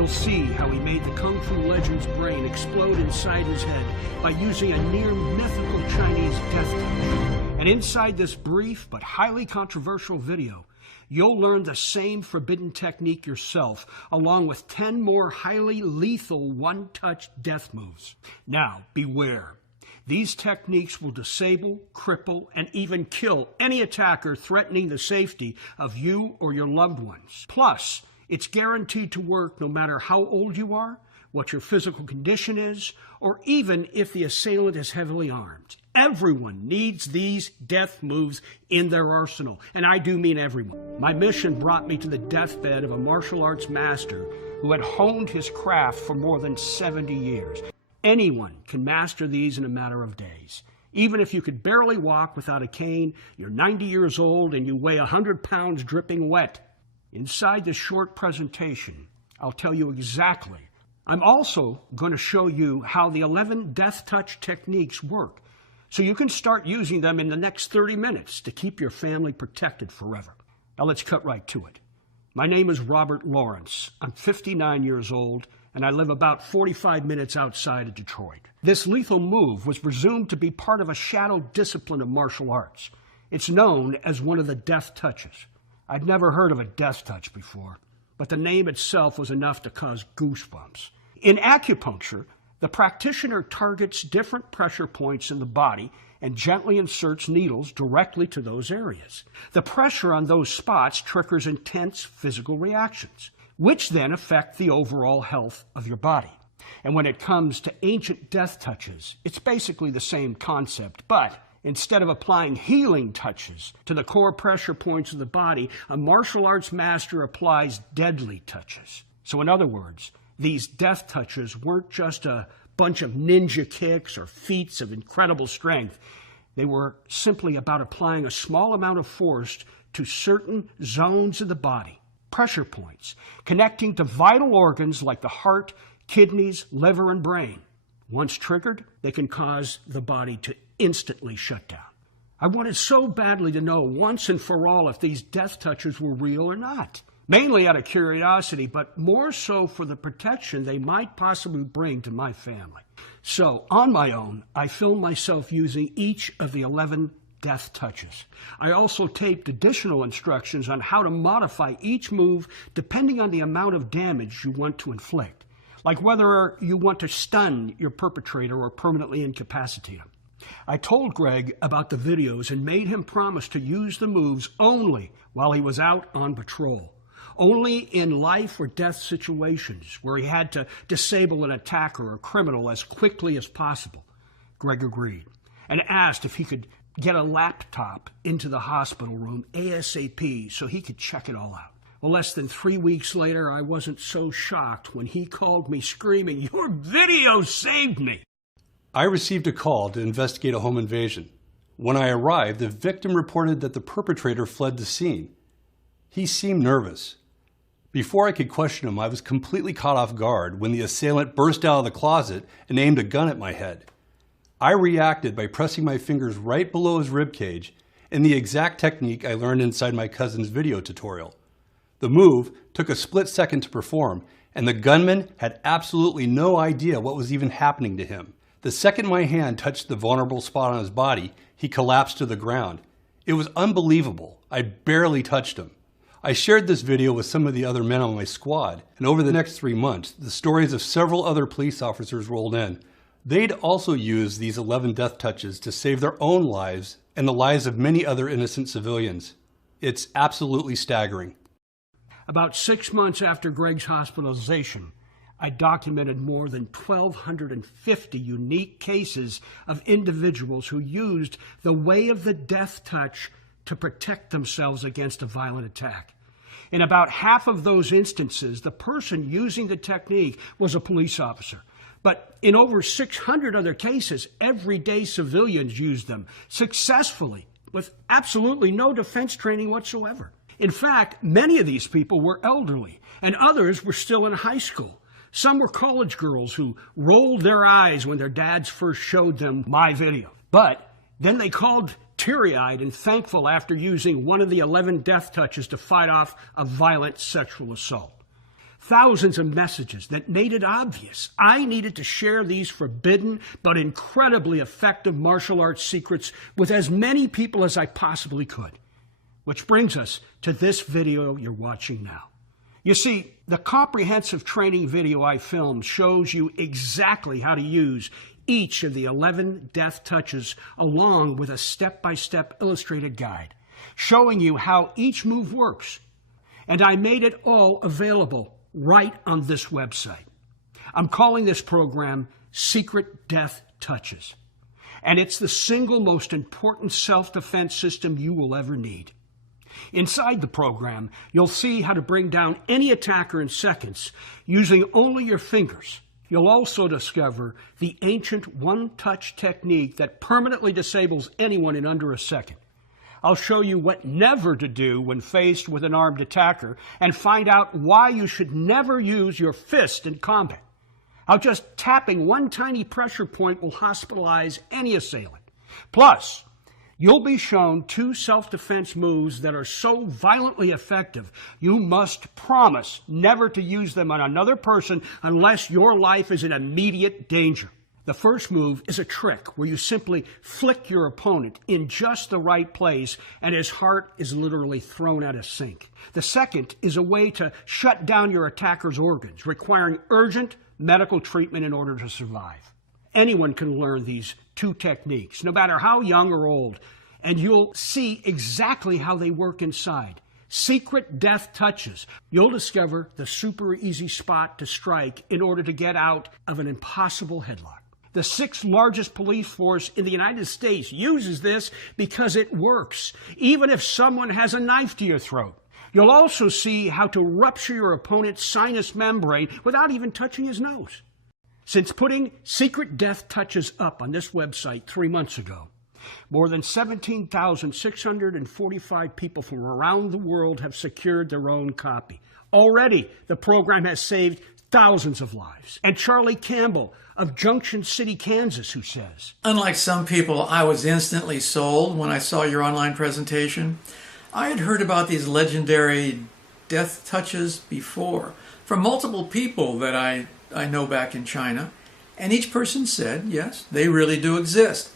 You'll see how he made the Kung Fu legend's brain explode inside his head by using a near-mythical Chinese death touch. And inside this brief but highly controversial video, you'll learn the same forbidden technique yourself, along with 10 more highly lethal one-touch death moves. Now, beware. These techniques will disable, cripple, and even kill any attacker threatening the safety of you or your loved ones. Plus, it's guaranteed to work no matter how old you are, what your physical condition is, or even if the assailant is heavily armed. Everyone needs these death moves in their arsenal, and I do mean everyone. My mission brought me to the deathbed of a martial arts master who had honed his craft for more than 70 years. Anyone can master these in a matter of days. Even if you could barely walk without a cane, you're 90 years old, and you weigh 100 pounds dripping wet. Inside this short presentation, I'll tell you exactly. I'm also going to show you how the 11 death touch techniques work, so you can start using them in the next 30 minutes to keep your family protected forever. Now let's cut right to it. My name is Robert Lawrence. I'm 59 years old, and I live about 45 minutes outside of Detroit. This lethal move was presumed to be part of a shadow discipline of martial arts. It's known as one of the death touches. I'd never heard of a death touch before, but the name itself was enough to cause goosebumps. In acupuncture, the practitioner targets different pressure points in the body and gently inserts needles directly to those areas. The pressure on those spots triggers intense physical reactions, which then affect the overall health of your body. And when it comes to ancient death touches, it's basically the same concept, but instead of applying healing touches to the core pressure points of the body, a martial arts master applies deadly touches. So in other words, these death touches weren't just a bunch of ninja kicks or feats of incredible strength. They were simply about applying a small amount of force to certain zones of the body, pressure points, connecting to vital organs like the heart, kidneys, liver, and brain. Once triggered, they can cause the body to instantly shut down. I wanted so badly to know once and for all if these death touches were real or not. Mainly out of curiosity, but more so for the protection they might possibly bring to my family. So, on my own, I filmed myself using each of the 11 death touches. I also taped additional instructions on how to modify each move depending on the amount of damage you want to inflict, like whether you want to stun your perpetrator or permanently incapacitate him. I told Greg about the videos and made him promise to use the moves only while he was out on patrol. Only in life or death situations where he had to disable an attacker or criminal as quickly as possible. Greg agreed and asked if he could get a laptop into the hospital room ASAP so he could check it all out. Well, less than 3 weeks later, I wasn't so shocked when he called me screaming, "Your video saved me!" I received a call to investigate a home invasion. When I arrived, the victim reported that the perpetrator fled the scene. He seemed nervous. Before I could question him, I was completely caught off guard when the assailant burst out of the closet and aimed a gun at my head. I reacted by pressing my fingers right below his ribcage in the exact technique I learned inside my cousin's video tutorial. The move took a split second to perform, and the gunman had absolutely no idea what was even happening to him. The second my hand touched the vulnerable spot on his body, he collapsed to the ground. It was unbelievable. I barely touched him. I shared this video with some of the other men on my squad, and over the next 3 months, the stories of several other police officers rolled in. They'd also used these 11 death touches to save their own lives and the lives of many other innocent civilians. It's absolutely staggering. About 6 months after Greg's hospitalization, I documented more than 1,250 unique cases of individuals who used the way of the death touch to protect themselves against a violent attack. In about half of those instances, the person using the technique was a police officer. But in over 600 other cases, everyday civilians used them successfully with absolutely no defense training whatsoever. In fact, many of these people were elderly, and others were still in high school. Some were college girls who rolled their eyes when their dads first showed them my video. But then they called teary-eyed and thankful after using one of the 11 death touches to fight off a violent sexual assault. Thousands of messages that made it obvious I needed to share these forbidden but incredibly effective martial arts secrets with as many people as I possibly could. Which brings us to this video you're watching now. You see, the comprehensive training video I filmed shows you exactly how to use each of the 11 death touches along with a step-by-step illustrated guide, showing you how each move works. And I made it all available right on this website. I'm calling this program Secret Death Touches. And it's the single most important self-defense system you will ever need. Inside the program, you'll see how to bring down any attacker in seconds using only your fingers. You'll also discover the ancient one-touch technique that permanently disables anyone in under a second. I'll show you what never to do when faced with an armed attacker and find out why you should never use your fist in combat. How just tapping one tiny pressure point will hospitalize any assailant. Plus, you'll be shown 2 self-defense moves that are so violently effective, you must promise never to use them on another person unless your life is in immediate danger. The first move is a trick where you simply flick your opponent in just the right place and his heart is literally thrown at a sink. The second is a way to shut down your attacker's organs, requiring urgent medical treatment in order to survive. Anyone can learn these 2 techniques, no matter how young or old, and you'll see exactly how they work inside. Secret Death Touches. You'll discover the super easy spot to strike in order to get out of an impossible headlock. The 6th largest police force in the United States uses this because it works, even if someone has a knife to your throat. You'll also see how to rupture your opponent's sinus membrane without even touching his nose. Since putting Secret Death Touches up on this website 3 months ago, more than 17,645 people from around the world have secured their own copy. Already, the program has saved thousands of lives. And Charlie Campbell of Junction City, Kansas, who says, "Unlike some people, I was instantly sold when I saw your online presentation. I had heard about these legendary death touches before from multiple people that I know back in China, and each person said, yes, they really do exist.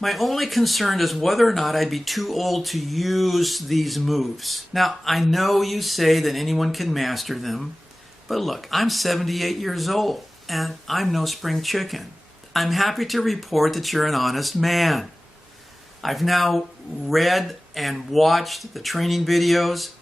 My only concern is whether or not I'd be too old to use these moves. Now, I know you say that anyone can master them, but look, I'm 78 years old, and I'm no spring chicken. I'm happy to report that you're an honest man. I've now read and watched the training videos,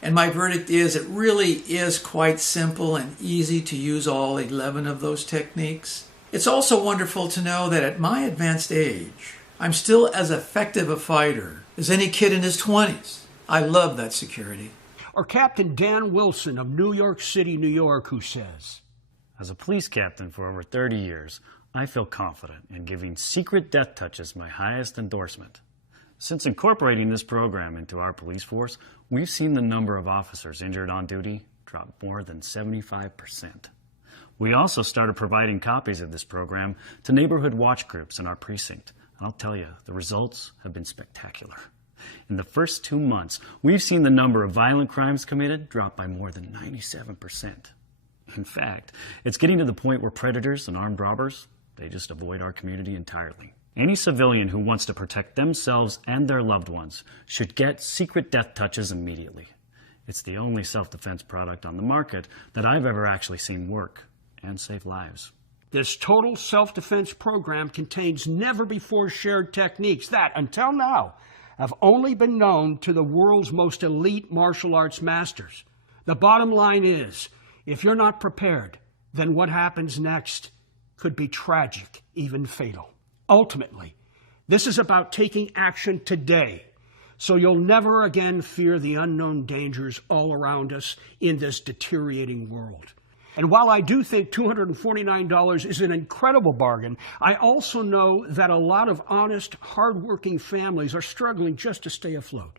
and my verdict is it really is quite simple and easy to use all 11 of those techniques. It's also wonderful to know that at my advanced age, I'm still as effective a fighter as any kid in his 20s. I love that security." Or Captain Dan Wilson of New York City, New York, who says, "As a police captain for over 30 years, I feel confident in giving Secret Death Touches my highest endorsement. Since incorporating this program into our police force, we've seen the number of officers injured on duty drop more than 75%. We also started providing copies of this program to neighborhood watch groups in our precinct. And I'll tell you, the results have been spectacular. In the first 2 months, we've seen the number of violent crimes committed drop by more than 97%. In fact, it's getting to the point where predators and armed robbers, they just avoid our community entirely. Any civilian who wants to protect themselves and their loved ones should get Secret Death Touches immediately. It's the only self-defense product on the market that I've ever actually seen work and save lives." This total self-defense program contains never-before-shared techniques that, until now, have only been known to the world's most elite martial arts masters. The bottom line is, if you're not prepared, then what happens next could be tragic, even fatal. Ultimately, this is about taking action today, so you'll never again fear the unknown dangers all around us in this deteriorating world. And while I do think $249 is an incredible bargain, I also know that a lot of honest, hard-working families are struggling just to stay afloat.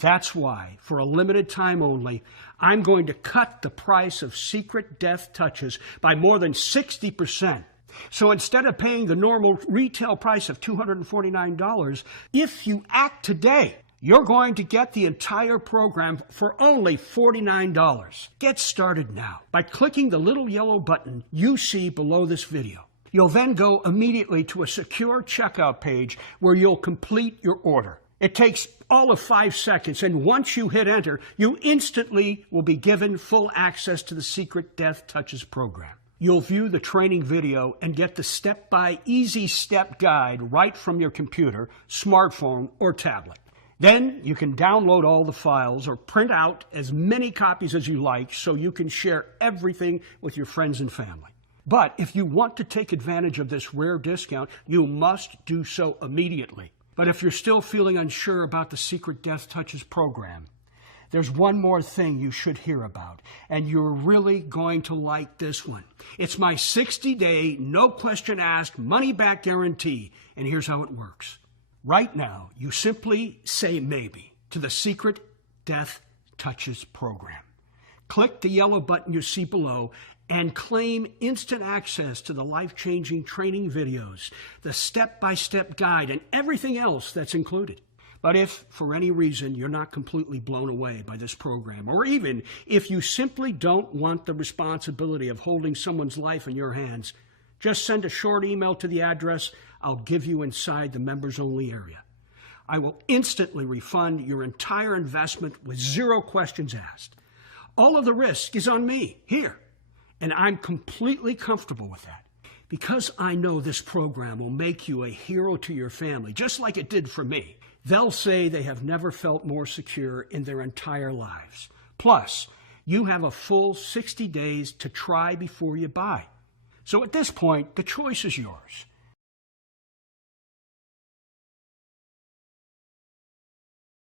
That's why, for a limited time only, I'm going to cut the price of Secret Death Touches by more than 60%. So instead of paying the normal retail price of $249, if you act today, You're going to get the entire program for only $49. Get started now by clicking the little yellow button you see below this video. You'll then go immediately to a secure checkout page where you'll complete your order. It takes all of 5 seconds, and once you hit enter, you instantly will be given full access to the Secret Death Touches program. You'll view the training video and get the step-by-easy-step guide right from your computer, smartphone, or tablet. Then you can download all the files or print out as many copies as you like so you can share everything with your friends and family. But if you want to take advantage of this rare discount, you must do so immediately. But if you're still feeling unsure about the Secret Death Touches program, there's one more thing you should hear about, and you're really going to like this one. It's my 60-day, no question asked, money-back guarantee, and here's how it works. Right now, you simply say maybe to the Secret Death Touches program. Click the yellow button you see below and claim instant access to the life-changing training videos, the step-by-step guide, and everything else that's included. But if, for any reason, you're not completely blown away by this program, or even if you simply don't want the responsibility of holding someone's life in your hands, just send a short email to the address I'll give you inside the members-only area. I will instantly refund your entire investment with 0 questions asked. All of the risk is on me, here, and I'm completely comfortable with that. Because I know this program will make you a hero to your family, just like it did for me. They'll say they have never felt more secure in their entire lives. Plus, you have a full 60 days to try before you buy. So at this point, the choice is yours.